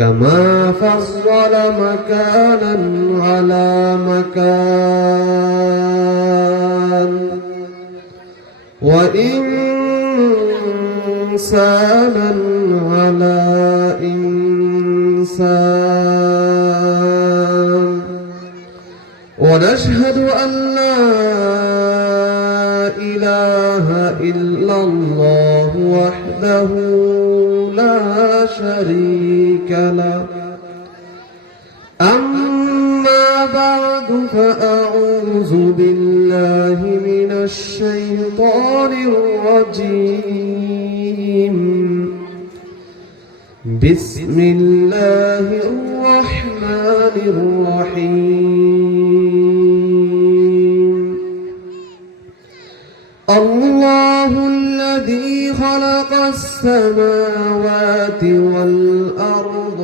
كما فضل مكانا على مكان. وإنسانا على إنسان. ونشهد أن لا إله إلا الله وحده شريك له. أما بعد فأعوذ بالله من الشيطان الرجيم. بسم الله الرحمن الرحيم. الله السماوات والأرض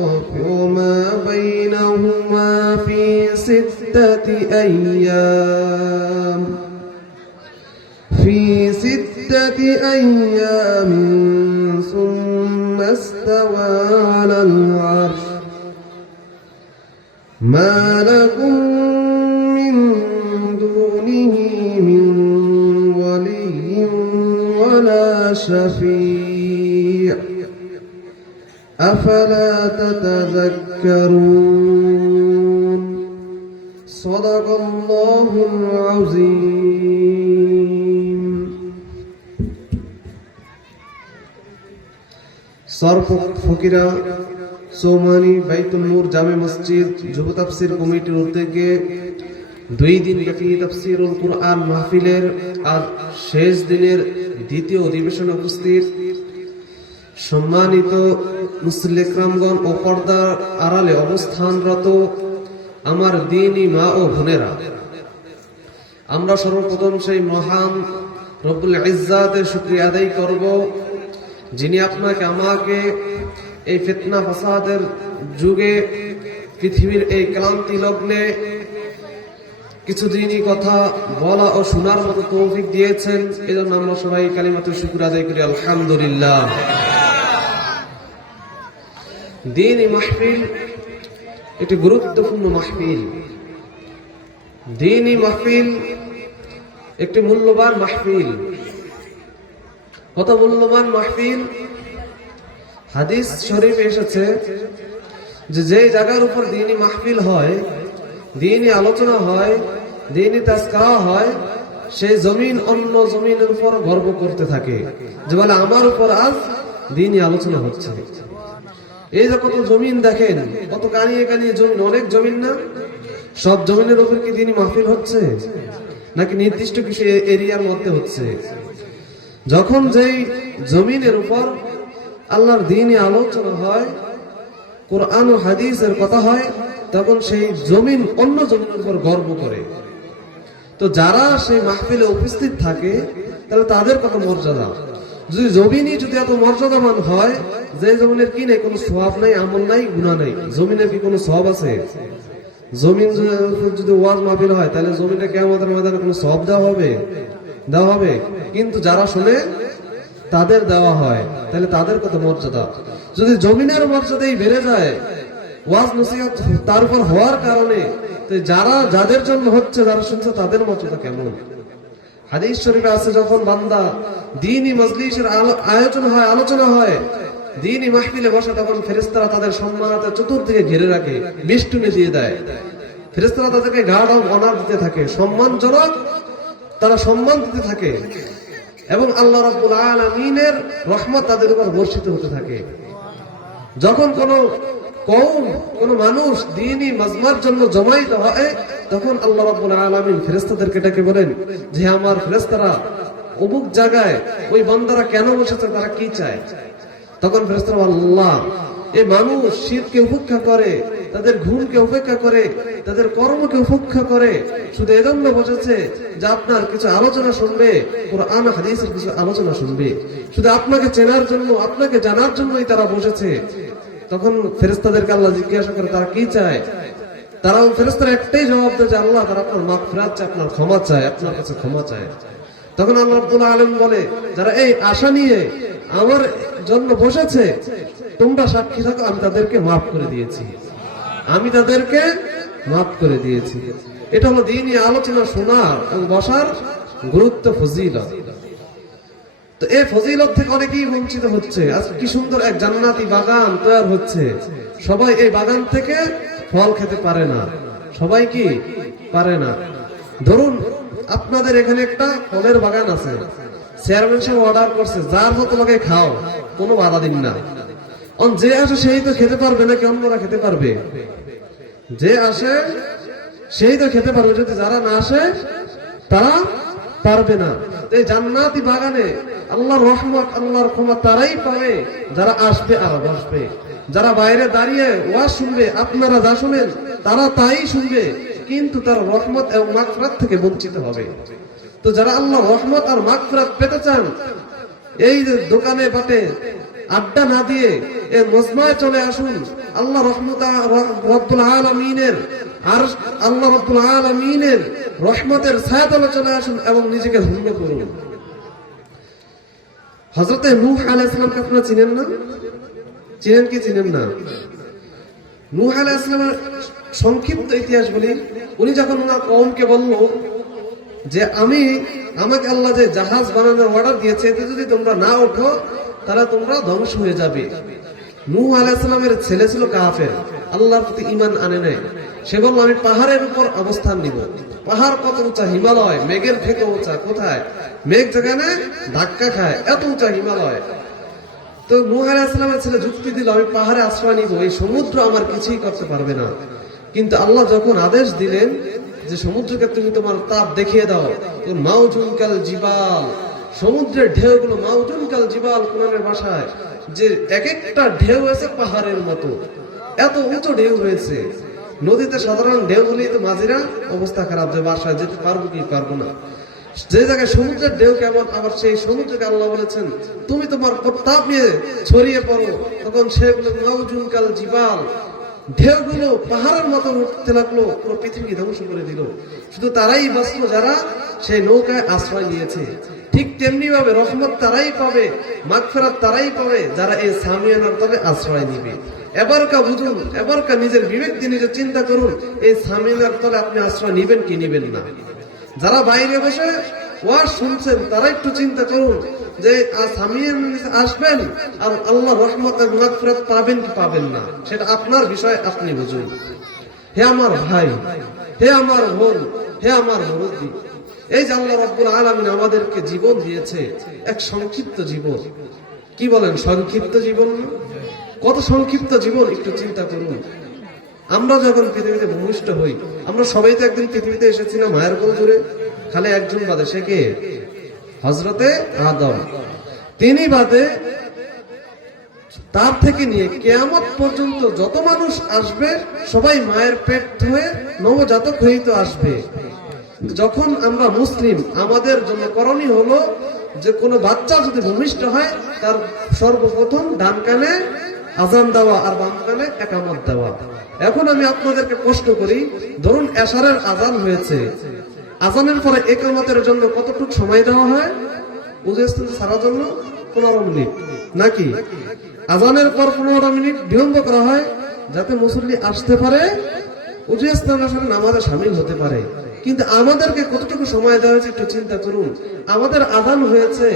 وما بينهما في ستة أيام. في ستة أيام ثم استوى على العرش. ما لكم من دونه من ولي ولا شفيع. أفلا تتذكرون صدق الله العظيم সরফ ফকিরা চৌমানি বাইতুল নূর জামে মসজিদ যুব তাফসির কমিটির উদ্যোগে দুই দিন ব্যাপী তাফসিরুল কুরআন মাহফিলের আজ শেষ দিনের দ্বিতীয় অধিবেশনে উপস্থিত সম্মানিত মুসলিকরামগণ ও পর্দার আড়ালে অবস্থানরত আমার দিনই মা ও বোনেরা। আমরা সর্বপ্রথম সেই মহান রব্বুল ইজ্জাতের শুক্রিয়া আদায় করব, যিনি আপনাকে, আমাকে এই ফিতনা ফাসাদের যুগে, পৃথিবীর এই ক্লান্তি লগ্নে কিছুদিনই কথা বলা ও শোনার মতো তৌফিক দিয়েছেন। এজন্য আমরা সবাই কালিমাতুর শুকুর আদায় করি। আলহামদুলিল্লাহ। দিন মাহফিল, একটি গুরুত্বপূর্ণ মাহফিল। দিন এই মাহফিল একটি মূল্যবান মাহফিল। কত মূল্যবান মাহফিল। হাদিস শরীফ এসেছে যে যে জায়গার উপর দিনই মাহফিল হয়, দিনই আলোচনা হয়, দিনই তাস্কারা হয়, সেই জমিন অন্য জমিনের উপর গর্ব করতে থাকে। যে বলে, আমার উপর আজ দিনই আলোচনা হচ্ছে। এই যে কত জমিন দেখেন, কত কানিয়ে কানিয়ে জমিন, অনেক জমিন না? সব জমিনের উপর কি দিনই মাহফিল হচ্ছে? নাকি নির্দিষ্ট কিছু এরিয়ার মধ্যে হচ্ছে? যখন যেই জমিনের উপর আল্লাহর দিনই আলোচনা হয়, কোরআন ও হাদিসের কথা হয়, তখন সেই জমিন অন্য জমিনের উপর গর্ব করে। তো যারা সেই মাহফিলে উপস্থিত থাকে, তাহলে তাদের কত মর্যাদা? যদি জমিনই যদি এত মর্যাদাবান হয়, যে জমিনের কি নেই কোনো সব নাই, আমল নাই গুণা নাই জমিনের কি কোনো সব আছে? জমিন যদি ওয়াজ মাহফিল হয়, তাহলে জমিটা কেমন ময়দানে কোনো সব দেওয়া হবে? দেওয়া হবে। কিন্তু যারা শুনে, তাদের দেওয়া হয়, তাহলে তাদের কত মর্যাদা? যদি জমিনের মর্যাদাই বেড়ে যায়, ওয়াজ নসিহত তার উপর হওয়ার কারণে যারা, যাদের জন্য হচ্ছে, যারা শুনছে, তাদের মর্যাদা কেমন? হাদিস শরীফে আছে যখন বান্দা দিনই মজলিসের আয়োজন হয়, আলোচনা হয় দিনই মাহফিলে বসে, তখন ফেরেস্তারা তাদের সম্মানাতে চতুর্দিকে ঘিরে রাখে বেষ্টনী দিয়ে দেয়। ফেরেস্তারা তাদেরকে গার্ড অফ অনার দিতে থাকে, সম্মানজনক তারা সম্মান দিতে থাকে এবং আল্লাহ রাব্বুল আলামিনের রহমত তাদের উপর বর্ষিত হতে থাকে। যখন কোন কৌম কোন মানুষ দিনই মজমার জন্য জমাইত হয় তখন আল্লাহ রাব্বুল আলামিন ফেরেশতাদেরকে ডেকে বলেন যে আমার ফেরেশতারা অমুক জায়গায় ওই বান্দারা কেন বসেছে তারা কি চায়? তখন ফেরেশতারা বলে, আল্লাহ এই মানুষ শিরকে উপেক্ষা করে তাদের ঘুমকে উপেক্ষা করে তাদের কর্মকে উপেক্ষা করে শুধু এজন্য বসেছে যে আপনার কিছু আলোচনা শুনবে কোরআন হাদিসের কিছু আলোচনা শুনবে। শুধু আপনাকে চেনার জন্য আপনাকে জানার জন্যই তারা বসেছে। তখন ফেরেস্তাদেরকে আল্লাহ জিজ্ঞাসা করে তারা কি চায়? তারা ফেরেস্তার একটাই জবাব দেয় যে আল্লাহ তারা আপনার মাফ ফেরাত চায়, আপনার ক্ষমা চায়, আপনার কাছে ক্ষমা চায়। তখন আল্লাহ আব্দুল আলম বলে, যারা এই আশা নিয়ে আমার জন্য বসেছে, তোমরা সাক্ষী থাকো, আমি তাদেরকে মাফ করে দিয়েছি। আমি তাদেরকে মাফ করে দিয়েছি। এটা হলো দিনই আলোচনা শোনার এবং বসার গুরুত্ব, ফজিলত। তো এই ফজিলত থেকে অনেকেই বঞ্চিত হচ্ছে। আজকে কি সুন্দর এক জান্নাতি বাগান তৈরি হচ্ছে। সবাই এই বাগান থেকে ফল খেতে পারে না। সবাই কি পারে না? ধরুন, আপনাদের এখানে একটা ফলের বাগান আছে। চেয়ারম্যান সাহেব অর্ডার করছে, যার মতো তোমাকে খাও, কোনো বাধা দিন না। যে আসে সেই তো খেতে পারবে নাকি অন্যরা খেতে পারবে? যে আসে সেই তো খেতে পারবে, যদি যারা না আসে, তারা পারবে না। এই জান্নাতি বাগানে আল্লাহর রহমত, আল্লাহর ক্ষমা তারাই পাবে যারা আসবে আর বসবে। যারা বাইরে দাঁড়িয়ে ওয়াজ শুনবে, আপনারা যা শুনেন, তারা তাই শুনবে, কিন্তু তার রহমত এবং মাগফিরাত থেকে বঞ্চিত হবে। তো যারা আল্লাহ রহমত আর মাগফিরাত পেতে চান, এই দোকানে বাটে আড্ডা না দিয়ে এই মজমায় চলে আসুন। আল্লাহ রহমত রব্বুল আলমিনের আর আল্লাহ রব্বুল আলমিনের রহমতের ছায়াতলে চলে আসুন এবং নিজেকে ধন্য করুন। হজরতে নূহ আলাইসালামকে আপনারা চিনেন না? চিনেন কি চিনেন না? নূহ আলাইসালামের সংক্ষিপ্ত ইতিহাস বলি, উনি যখন ওনার কমকে বলল যে, আমি, আমাকে আল্লাহ যে জাহাজ বানানোর অর্ডার দিয়েছে, এতে যদি তোমরা না ওঠো, তাহলে তোমরা ধ্বংস হয়ে যাবে। নূহ আলাইসালামের ছেলে ছিল কাফের, আল্লাহর প্রতি ইমান আনে নাই। সে বলল, আমি পাহাড়ের উপর অবস্থান নিব। পাহাড় কত উঁচা? হিমালয়। মেঘের থেকে উঁচা। কোথায়? মেঘ যেখানে ধাক্কা খায়, এত উঁচা হিমালয়। তো আলাইসালামের ছেলে যুক্তি দিল, আমি পাহাড়ে আশ্রয় নিব, এই সমুদ্র আমার কিছুই করতে পারবে না। কিন্তু আল্লাহ যখন আদেশ দিলেন যে সমুদ্রকে তুমি তোমার তাপ দেখিয়ে দাও, তো মাউজুন কাল জিবাল, সমুদ্রের ঢেউগুলো মাউজুন কাল জিবাল কোরআনের ভাষায়, যে এক একটা ঢেউ আছে পাহাড়ের মতো। এত উঁচু ঢেউ হয়েছে নদীতে সাধারণ ঢেউ হলেই তো মাঝিরা অবস্থা খারাপ, যে বাসায় যেতে পারব কি পারব না। যে জায়গায় সমুদ্রের ঢেউ কেমন, আবার সেই সমুদ্রকে আল্লাহ বলেছেন, তুমি তোমার প্রতাপ নিয়ে ছড়িয়ে পড়ো। তখন সে মাউজুন কাল জিবাল। ঢেউগুলো পাহাড়ের মতো উঠতে লাগল, পুরো পৃথিবী ধ্বংস করে দিল। শুধু তারাই বাঁচলো, যারা সেই নৌকায় আশ্রয় নিয়েছে। ঠিক তেমনি ভাবে রহমত তারাই পাবে, মাগফেরাত তারাই পাবে, যারা এই সামিয়ানার তলে আশ্রয় নিবে। এবারকা বুঝুন, এবারকা নিজের বিবেক দিয়ে নিজে চিন্তা করুন, এই সামিয়ানার তলে আপনি আশ্রয় নিবেন কি নিবেন না। যারা বাইরে বসে ওয়াজ শুনছেন, তারা একটু চিন্তা করুন যে আসবেন আর আল্লাহ রহমত আর মাগফিরাত পাবেন কি পাবেন না? সেটা আপনার বিষয় আপনি বুঝুন। হে আমার ভাই, হে আমার বোন, হে আমার মুরব্বী, এই যে আল্লাহ রব্বুল আলমিন আমাদেরকে জীবন দিয়েছে, এক সংক্ষিপ্ত জীবন। কি বলেন, সংক্ষিপ্ত জীবন কত সংক্ষিপ্ত জীবন, একটু চিন্তা করুন। আমরা যখন পৃথিবীতে ভূমিষ্ঠ হই, আমরা সবাই তো একদিন পৃথিবীতে এসেছি না মায়ের কোল জুড়ে। খালি একজন বাদে, সে কে? হজরতে আদম। তিনি বাদে, তার থেকে নিয়ে কেয়ামত পর্যন্ত যত মানুষ আসবে, সবাই মায়ের পেট হয়ে নবজাতক হয়েই তো আসবে। যখন আমরা মুসলিম, আমাদের জন্য করণীয় হলো যে কোনো বাচ্চা যদি ভূমিষ্ঠ হয়, তার সর্বপ্রথম ডান কানে আজান দেওয়া আর কানে একামত দেওয়া। এখন আমি আপনাদেরকে প্রশ্ন করি, ধরুন এশারের আজান হয়েছে। আজানের পরে একামতের জন্য কতটুকু সময় দেওয়া হয়? উজেস্তুল সারার জন্য পনেরো মিনিট। নাকি? আজানের পর পনেরো মিনিট বিলম্ব করা হয় যাতে মুসল্লি আসতে পারে উজু ইসলাম আসলে নামাজে সামিল হতে পারে। কিন্তু আমাদেরকে কতটুকু সময় দেওয়া হয়েছে একটু চিন্তা করুন। আমাদের আজান হয়েছে।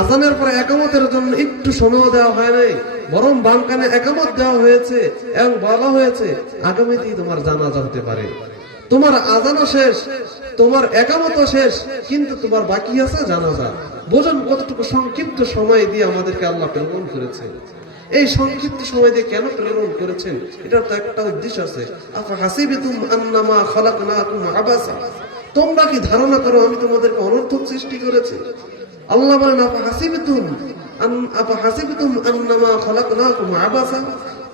আজানের পরে একামতের জন্য একটু সময় দেওয়া হয় নাই। বরং বামকানে একামত দেওয়া হয়েছে এবং বলা হয়েছে আগামীতেই তোমার জানাজা হতে পারে। তোমার আজানও শেষ, তোমার একামত শেষ, কিন্তু তোমার বাকি আছে জানাজা। বোঝুন কতটুকু সংক্ষিপ্ত সময় দিয়ে আমাদেরকে আল্লাহ প্রেরণ করেছে। এই সংক্ষিপ্ত সময় দিয়ে কেন প্রেরণ করেছেন? এটার তো একটা উদ্দেশ্য আছে। তোমরা কি ধারণা করো আমি তোমাদেরকে অনর্থক সৃষ্টি করেছি? আল্লাহ বলেন, আফা হাসিবিতুম আন- আফা হাসিবিতুম আন্নামা খালাকনাকুম আবাসা।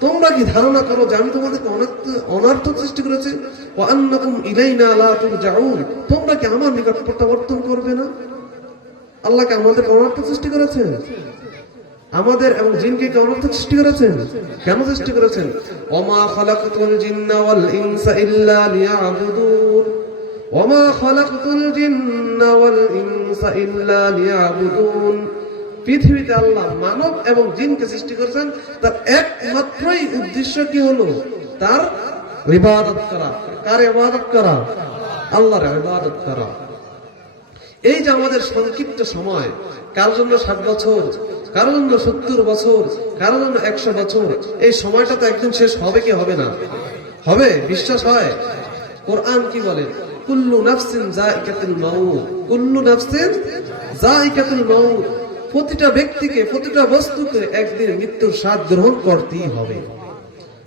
তোমরা কি ধারণা করো যে আমি তোমাদেরকে অনার্থ- সৃষ্টি করেছি? ও আন্নাকুম ইলাইনা লা তুরজাউন। তোমরা কি আমার নিকট প্রত্যাবর্তন করবে না? আল্লাহকে আমাদের অনার্থ সৃষ্টি করেছেন? আমাদের এবং জিনকে কি অনর্থক সৃষ্টি করেছেন? কেন সৃষ্টি করেছেন? ওমা খালাকতুল জিন্না ওয়াল ইনসা ইল্লা লিয়াবুদুন। ওমা খালাকতুল জিন্না ওয়াল ইনসা ইল্লা লিয়াবুদুন। পৃথিবীতে আল্লাহ মানব এবং জিনকে সৃষ্টি করেছেন, তার একমাত্রই উদ্দেশ্য কি হলো? তার ইবাদত করা। কার ইবাদত করা? আল্লাহর ইবাদত করা। এই যে আমাদের সংক্ষিপ্ত সময়, কার জন্য সাত বছর? কারও জন্য সত্তর বছর কারও জন্য একশো বছর। এই সময়টা তো একদিন শেষ হবে কি হবে না? হবে? বিশ্বাস হয়? কোরআন কি বলে? কুল্লু নাফসিন জাইকাতুল মাউত। কুল্লু নাফসিন জাইকাতুল মাউত। প্রতিটা ব্যক্তিকে, প্রতিটা বস্তুকে একদিন মৃত্যুর স্বাদ গ্রহণ করতেই হবে।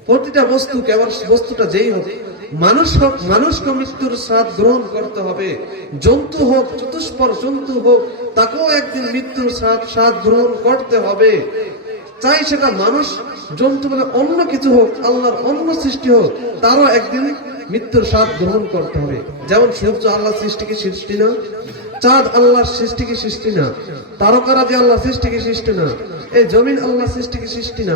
প্রতিটা বস্তু কেবল বস্তুটা যেই হোক মানুষ হোক, মানুষকে মৃত্যুর গ্রহণ করতে হবে। জন্তু হোক, চতুষ্পর জন্তু হোক, তাকেও একদিন মৃত্যুর স্বাদ গ্রহণ করতে হবে। চাই সেটা মানুষ, জন্তু বলে অন্য কিছু হোক, আল্লাহর অন্য সৃষ্টি হোক, তারও একদিন মৃত্যুর স্বাদ গ্রহণ করতে হবে। যেমন সূর্য আল্লাহ সৃষ্টিকে সৃষ্টি না? চাঁদ আল্লাহর সৃষ্টি কি সৃষ্টি না? তারকারা যে আল্লাহ সৃষ্টিকে সৃষ্টি না? এই জমিন আল্লাহ সৃষ্টিকে সৃষ্টি না?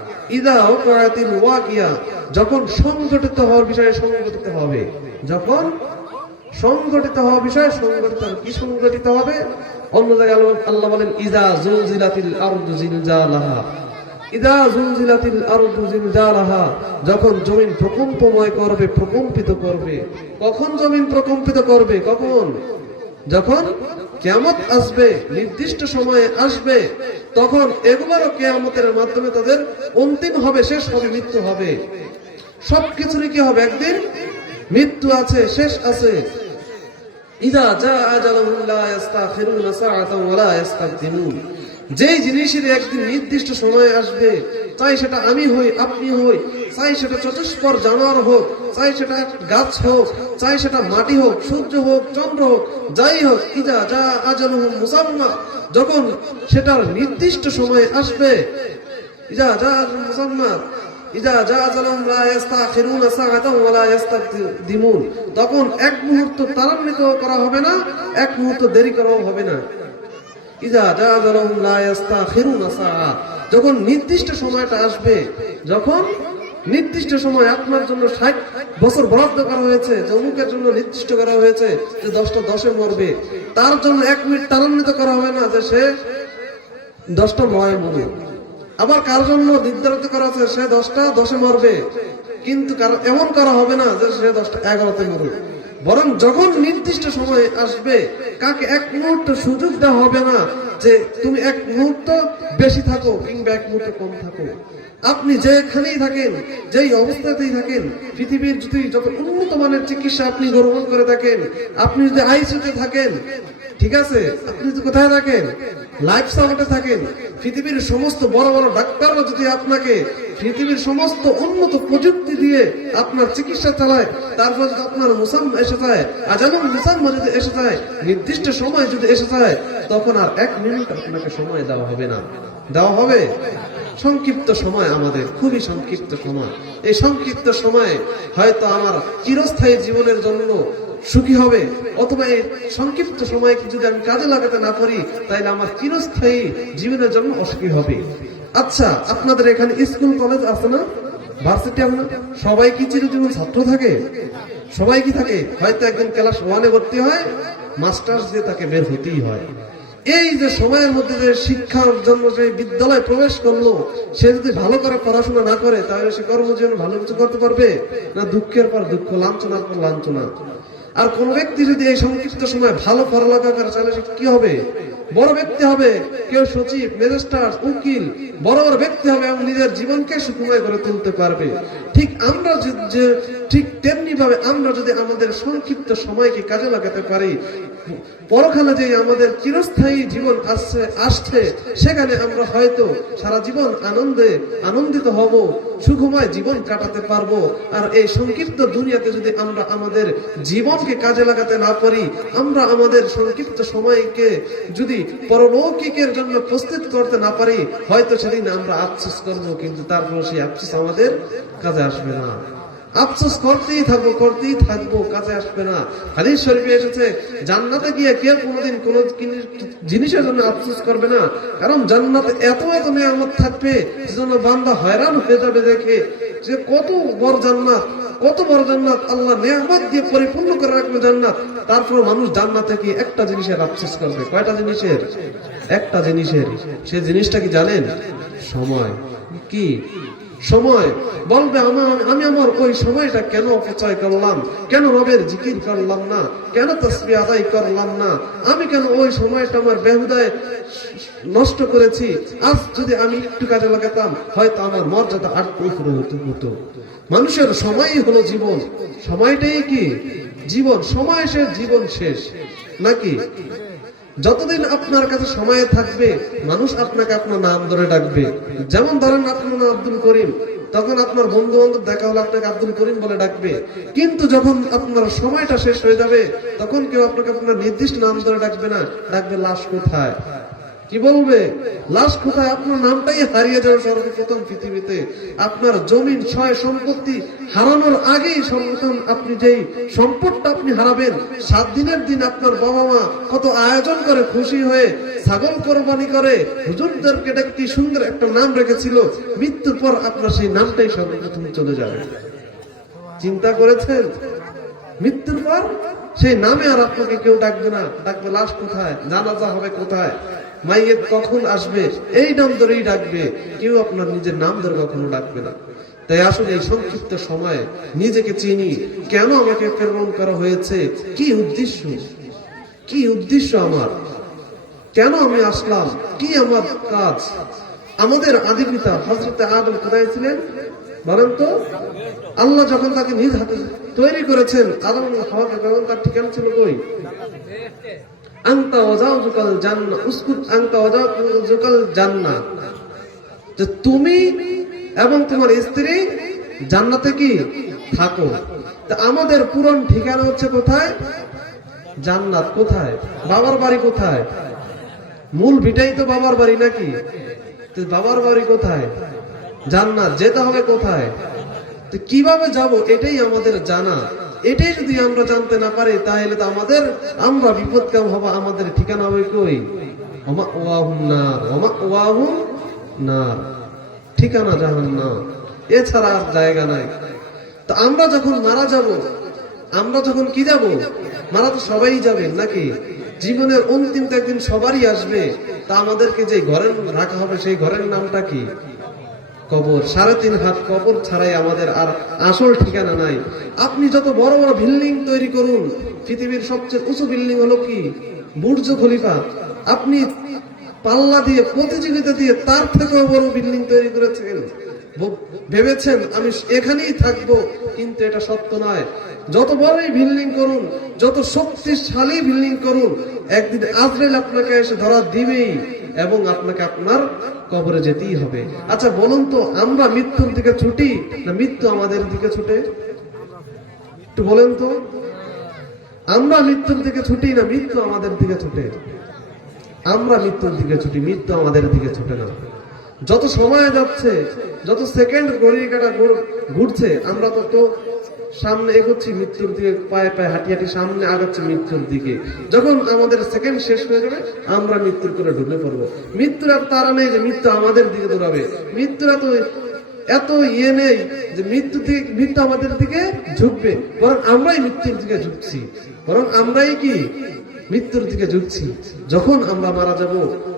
যখন সংগঠিত হওয়ার বিষয়ে সংগঠিত হবে। যখন সংগঠিত হওয়া বিষয় সংগঠিত। কি সংগঠিত হবে? অন্য জায়গায় আল্লাহ- বলেন, ইদা জমিন প্রকম্পময় করবে, প্রকম্পিত করবে। কখন জমিন প্রকম্পিত করবে? কখন? যখন কেয়ামত আসবে, নির্দিষ্ট সময়ে আসবে। তখন এগুলোরও কেয়ামতের মাধ্যমে তাদের অন্তিম হবে, শেষ হবে, মৃত্যু হবে। সবকিছুরই কি হবে একদিন? মৃত্যু আছে, শেষ আছে। ইদা যা আজালুল্লাহ লা ইস্তাখিরুনা সাআতান ওয়া লা যেই জিনিসের একদিন নির্দিষ্ট সময় আসবে, চাই সেটা আমি হই, আপনি হই, চাই সেটা চতুষ্পর জানোয়ার হোক, চাই সেটা গাছ হোক, চাই সেটা মাটি হোক, সূর্য হোক, চন্দ্র হোক, যাই হোক ইদা যা আজালুহুম মুসাম্মা, যখন সেটার নির্দিষ্ট সময় আসবে ইদা যা মুসাম্মা তখন এক মুহূর্ত তারান্বিত করা হবে না, এক মুহূর্ত দেরি করাও হবে না। যখন নির্দিষ্ট সময়টা আসবে, যখন নির্দিষ্ট সময় আপনার জন্য ষাট বছর বরাদ্দ করা হয়েছে যে অমুকের জন্য নির্দিষ্ট করা হয়েছে, যে দশটা দশে মরবে, তার জন্য এক মিনিট তারান্বিত করা হবে না যে সে দশটা নয় মরবে। আবার কার জন্য নির্ধারিত করা আছে, সে দশটা দশে মরবে। কিন্তু এমন করা হবে না যে সে দশটা এগারোতে মরবে বরং যখন নির্দিষ্ট সময় আসবে, কাকে এক মুহূর্ত সুযোগ দেওয়া হবে না যে তুমি এক মুহূর্ত বেশি থাকো কিংবা এক মুহূর্ত কম থাকো। আপনি যেখানেই থাকেন, যেই অবস্থাতেই থাকেন, পৃথিবীর যদি যত উন্নত মানের চিকিৎসা আপনি গ্রহণ করে থাকেন, আপনি যদি আইসিউতে থাকেন, ঠিক আছে? আপনি কোথায় থাকেন লাইফ সাপোর্টে থাকেন, পৃথিবীর সমস্ত বড় বড় ডাক্তাররা যদি আপনাকে পৃথিবীর সমস্ত উন্নত প্রযুক্তি দিয়ে আপনার চিকিৎসা চালায়, তারপর যদি আপনার মুসাম এসে যায়, আজানুল মুসাম্মা যদি এসে যায়, নির্দিষ্ট সময় যদি এসে যায়, তখন আর এক মিনিট আপনাকে সময় দেওয়া হবে না। দেওয়া হবে? সংক্ষিপ্ত সময় আমাদের, খুবই সংক্ষিপ্ত সময়। এই সংক্ষিপ্ত সময়ে হয়তো আমার চিরস্থায়ী জীবনের জন্য সুখী হবে। অথবা এই সংক্ষিপ্ত সময়কে যদি আমি কাজে লাগাতে না পারি, তাহলে আমার চিরস্থায়ী জীবনের জন্য অসুখী হবে। আচ্ছা আপনাদের এখানে স্কুল, কলেজ আছে না? ভার্সিটি আপনার সবাই কি চিরজীবন ছাত্র থাকে? সবাই কি থাকে? হয়তো একজন ক্লাস ওয়ানে ভর্তি হয় মাস্টার্স দিয়ে তাকে বের হতেই হয়। এই যে সময়ের মধ্যে যে শিক্ষার জন্য যে বিদ্যালয়ে প্রবেশ করল, সে যদি ভালো করে পড়াশোনা না করে, তাহলে সে কর্মজীবনে ভালো কিছু করতে পারবে? না দুঃখের পর দুঃখ, লাঞ্ছনার পর লাঞ্ছনা? আর কোন ব্যক্তি যদি এই সংক্ষিপ্ত সময় ভালো পড়ালেখা করে, তাহলে কি হবে? বড় ব্যক্তি হবে, কেউ সচিব ম্যাজিস্ট্রার উকিল। বড় বড় ব্যক্তি হবে, এবং নিজের জীবনকে সুখময় করে তুলতে পারবে। ঠিক আমরা যে ঠিক তেমনি ভাবে আমরা যদি আমাদের সংক্ষিপ্ত সময়কে কাজে লাগাতে পারি, পরকালে যে আমাদের চিরস্থায়ী জীবন আসছে আসছে, সেখানে আমরা হয়তো সারা জীবন আনন্দে আনন্দিত হব, সুখময় জীবন কাটাতে পারব। আর এই সংক্ষিপ্ত দুনিয়াতে যদি আমরা আমাদের জীবনকে কাজে লাগাতে না পারি, আমরা আমাদের সংক্ষিপ্ত সময়কে যদি পরলৌকিকের জন্য প্রস্তুত করতে না পারি, হয়তো সেদিন আমরা আফসোস করব, কিন্তু তারপর সেই আফসোস আমাদের কাজে আসবে না। আফসোস করতেই থাকব করতেই থাকব কাজে আসবে না। হাদিস শরীফে এসেছে, জান্নাতে গিয়ে কেউ কোনোদিন কোন জিনিসের জন্য আফসোস করবে না। কারণ জান্নাতে এত এত নিয়ামত থাকবে সেজন্য বান্দা হয়রান হয়ে যাবে দেখে। যে কত বড় জান্নাত, কত বড় জান্নাত, আল্লাহ নিয়ামত দিয়ে পরিপূর্ণ করে রাখবে জান্নাত। তারপর মানুষ জান্নাতে কি একটা জিনিসের আফসোস করবে। কয়টা জিনিসের? একটা জিনিসের। সে জিনিসটা কি জানেন? সময়। কি? সময়। বলবে, আমার, আমি আমার ওই সময়টা কেন অপচয় করলাম? কেন রবের জিকির করলাম না? কেন তসবি আদায় করলাম না? আমি কেন ওই সময়টা আমার বেহুদায় নষ্ট করেছি? আজ যদি আমি একটু কাজে লাগাতাম, হয়তো আমার মর্যাদা আর হতো। মানুষের সময়ই হলো জীবন। সময়টাই কি? জীবন, সময় শেষ, জীবন শেষ। নাকি? যতদিন আপনার কাছে সময় থাকবে, মানুষ আপনাকে আপনার নাম ধরে ডাকবে। যেমন ধরেন আপনার নাম আব্দুল করিম, তখন আপনার বন্ধু বান্ধব দেখা হলো আপনাকে আব্দুল করিম বলে ডাকবে। কিন্তু যখন আপনার সময়টা শেষ হয়ে যাবে, তখন কেউ আপনাকে আপনার নির্দিষ্ট নাম ধরে ডাকবে না, ডাকবে লাশ কোথায়? কি বলবে? লাশ কোথায়? আপনার নামটাই হারিয়ে যাবে সর্বপ্রথম পৃথিবীতে। আপনার জমিন ছয় সম্পত্তি হারানোর আগেই সর্বপ্রথম আপনি যেই সম্পদটা আপনি হারাবেন, সাত দিনের দিন আপনার বাবা মা কত আয়োজন করে খুশি হয়ে ছাগল কোরবানি করে, হুজুরদেরকে ডেকে কি সুন্দর একটা নাম রেখেছিল, মৃত্যুর পর আপনার সেই নামটাই সর্বপ্রথম চলে যাবে। চিন্তা করেছেন? মৃত্যুর পর সেই নামে আর আপনাকে কেউ ডাকবে না, ডাকবে লাশ কোথায়? জানাজা হবে কোথায়? মাইয়ের কখন আসবে? এই নাম ধরেই ডাকবে। কেউ আপনার নিজের নাম ধরে কখনো ডাকবে না। তাই আসলে এই সংক্ষিপ্ত সময়ে নিজেকে চিনি। কেন আমাকে প্রেরণ করা হয়েছে? কি উদ্দেশ্য? কি উদ্দেশ্য আমার? কেন আমি আসলাম? কি আমার কাজ? আমাদের আদি পিতা হজরতে আদম কোথায় ছিলেন? বলেন তো। আল্লাহ যখন তাকে নিজ হাতে তৈরি করেছেন, আদম হাওয়াকে তার ঠিকানা ছিল কই? তুমি এবং তোমার স্ত্রী জান্নাতে কি? থাকো। আমাদের পুরন ঠিকানা হচ্ছে কোথায়? জান্নাত কোথায়? বাবার বাড়ি কোথায়? মূল ভিটাই তো বাবার বাড়ি নাকি? বাবার বাড়ি কোথায়? জান্নাত, যেতে হবে কোথায়? কীভাবে যাব এটাই আমাদের জানা। এটাই যদি আমরা জানতে না পারি, তাহলে তো আমাদের আমরা বিপদকাম হব? আমাদের ঠিকানা হবে কই? ঠিকানা জাহান না এছাড়া আর জায়গা নাই। তো আমরা যখন মারা যাব, আমরা যখন কি যাব? মারা তো সবাই যাবে নাকি? জীবনের অন্তিম তো একদিন সবারই আসবে। তা আমাদেরকে যে ঘরে রাখা হবে, সেই ঘরের নামটা কি? কবর, সাড়ে তিন হাত কবর ছাড়াই আমাদের আর আসল ঠিকানা নাই। আপনি যত বড় বড় বিল্ডিং তৈরি করুন, পৃথিবীর সবচেয়ে উঁচু বিল্ডিং হলো কি? Burj Khalifa. আপনি পাল্লা দিয়ে, প্রতিযোগিতা দিয়ে তার থেকেও বড় বিল্ডিং তৈরি করেছেন। ভেবেছেন, আমি এখানেই থাকব, কিন্তু এটা সত্য নয়। যত বড়ই বিল্ডিং করুন, যত শক্তিশালী বিল্ডিং করুন, একদিন আজরাইল আপনাকে এসে ধরা দিবেই। এবং আপনাকে আপনার কবরে যেতেই হবে। আচ্ছা বলুন তো, আমরা মৃত্যুর দিকে ছুটি না মৃত্যু আমাদের দিকে ছুটে? একটু বলেন তো, আমরা মৃত্যুর দিকে ছুটি না মৃত্যু আমাদের দিকে ছুটে? আমরা মৃত্যুর দিকে ছুটি, মৃত্যু আমাদের দিকে ছুটে না। যত সময় যাচ্ছে, যত সেকেন্ড ঘড়ি কাটা ঘুরছে, আমরা তত সামনে এগোচ্ছি, মৃত্যুর দিকে পায়ে পায়ে হাঁটি হাঁটি সামনে আগাচ্ছি মৃত্যুর দিকে। যখন আমাদের সেকেন্ড শেষ হয়ে যাবে, আমরা মৃত্যুর করে ঢুকে পড়ব। মৃত্যুর আর তারা নেই যে মৃত্যু আমাদের দিকে দৌড়াবে। মৃত্যুর এত এত ইয়ে নেই যে মৃত্যু থেকে, মৃত্যু আমাদের দিকে ঝুঁকবে। বরং আমরাই মৃত্যুর দিকে ঝুঁকছি। বরং আমরাই কি? মৃত্যুর দিকে ঝুঁকছি। যখন আমরা মারা যাব,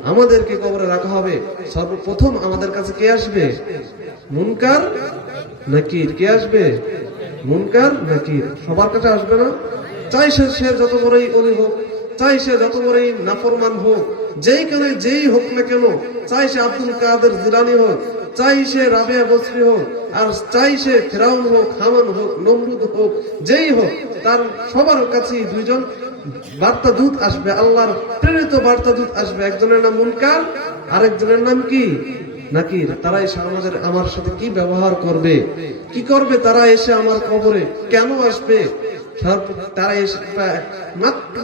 আমাদেরকে কবরে রাখা হবে। সর্বপ্রথম আমাদের কাছে কে আসবে? মুনকার নাকির? কে আসবে? মুনকার নাকির সবার কাছে আসবে না। চাই সে সে যত বড়ই অলি হোক, চাই সে যত বড়ই নাফরমান হোক, যেই কেন যেই হোক না কেন, চাই সে আব্দুল কাদের জিলানি হোক, চাই সে রাবে বসরি হোক, আর চাই সে ফেরাউন হোক, হামান হোক, নমরুদ হোক, যেই হোক, তার সবার কাছে দুইজন বার্তা দূত আসবে, আল্লাহর প্রেরিত বার্তা দূত আসবে। একজনের নাম মুনকার, আরেকজনের নাম কি? নাকি তারা এসে আমাদের আমার সাথে কি ব্যবহার করবে? কি করবে তারা এসে আমার কবরে? কেন আসবে? তারা এসে মাত্র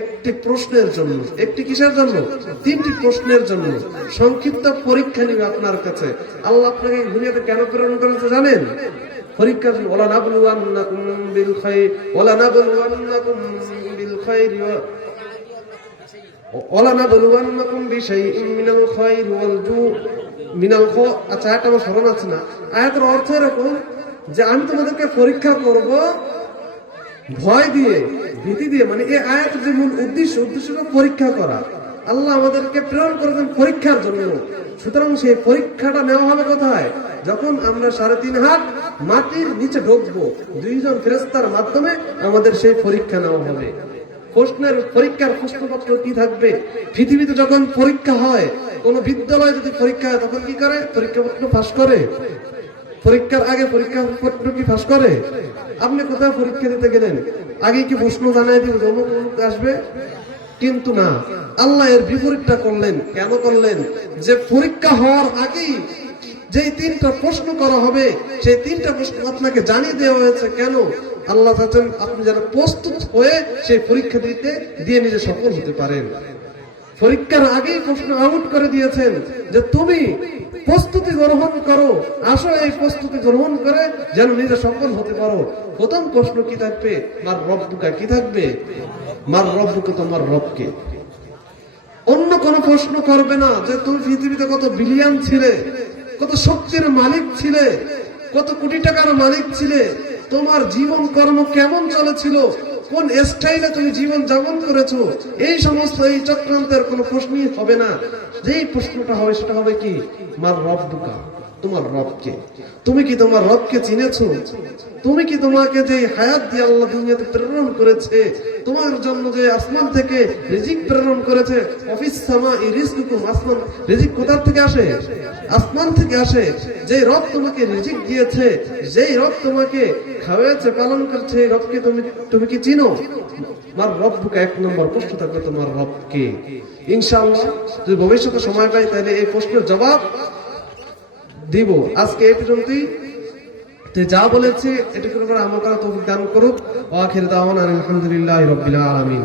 একটি প্রশ্নের জন্য, একটি কিসের জন্য? তিনটি প্রশ্নের জন্য। সংক্ষিপ্ত পরীক্ষা নিবে আপনার কাছে। আল্লাহ আপনাকে দুনিয়াতে কেন প্রেরণ করেছে জানেন? পরীক্ষা ওলা নাবলুয়ান্নাকুম বিল খাইর ওলা নাবলুয়ান্নাকুম বিল আচ্ছা, পরীক্ষা করব ভয় দিয়ে, ভীতি দিয়ে। মানে এই আয়াত যে মূল উদ্দেশ্য উদ্দেশ্যটা পরীক্ষা করা। আল্লাহ আমাদেরকে প্রেরণ করেছেন পরীক্ষার জন্য। সুতরাং সেই পরীক্ষাটা নেওয়া হবে কোথায়? যখন আমরা সাড়ে তিন হাত মাটির নিচে ঢুকবো, দুইজন ফেরস্তার মাধ্যমে আমাদের সেই পরীক্ষা নেওয়া হবে। প্রশ্নের পরীক্ষার প্রশ্নপত্র কি থাকবে? পৃথিবীতে যখন পরীক্ষা হয়, কোন বিদ্যালয়ে যদি পরীক্ষা হয়, তখন কি করে? পরীক্ষা পত্র পাশ করে। পরীক্ষার আগে পরীক্ষা পত্র কি পাশ করে? আপনি কোথাও পরীক্ষা দিতে গেলেন? আগে কি প্রশ্ন জানাই যে অমুক অমুক আসবে? কিন্তু না। আল্লাহ এর বিপরীতটা করলেন। কেন করলেন? যে পরীক্ষা হওয়ার আগেই যে তিনটা প্রশ্ন করা হবে, সেই তিনটা প্রশ্ন আপনাকে জানিয়ে দেওয়া হয়েছে কেন? আল্লাহ চাচ্ছেন আপনি যেন প্রস্তুত হয়ে সেই পরীক্ষা দিতে, দিয়ে নিজে সফল হতে পারেন। পরীক্ষার আগেই প্রশ্ন আউট করে দিয়েছেন যে তুমি প্রস্তুতি গ্রহণ করো, আসো এই প্রস্তুতি গ্রহণ করে যেন নিজে সফল হতে পারো। প্রথম প্রশ্ন কি থাকবে? মার রব্বুকা কি থাকবে? মার রব্বুকে তোমার রবকে। অন্য কোনো প্রশ্ন করবে না যে তুমি পৃথিবীতে কত বিলিয়ন ছিলে, কত শক্তির মালিক ছিলে, কত কোটি টাকার মালিক ছিলে তোমার জীবন কর্ম কেমন চলেছিল? কোন স্টাইলে তুমি জীবন যাপন করেছ? এই সমস্ত, এই চক্রান্তের কোনো প্রশ্নই হবে না। যেই প্রশ্নটা হবে, সেটা হবে কি? মার রব্বুকা তোমার রবকে। তুমি কি তোমার রবকে চিনেছো? তুমি কি তোমাকে যে হায়াত দিয়ে আল্লাহ দুনিয়াতে প্রেরণ করেছে, তোমার জন্য যে আসমান থেকে রিজিক প্রেরণ করেছে? অফিস সামা এই রিজিকুম আসমান রিজিক কোথা থেকে আসে? আসমান থেকে আসে। যে রব তোমাকে রিজিক দিয়েছে, যেই রব তোমাকে খাওয়াচ্ছে পালন করছে এই রবকে তুমি তুমি কি চিনো? তোমার রবকে এক নম্বর প্রশ্ন থাকবে, তোমার রবকে। ইনশাআল্লাহ, যদি ভবিষ্যতে সময় পাই, তাহলে এই প্রশ্নের জবাব দিব। আজকে এই পর্যন্তই তো যা বলেছে, এটা করে আমাকে তৌফিক দান করুক। আখির দাওয়ান আলহামদুলিল্লাহ রবিল আলমিন।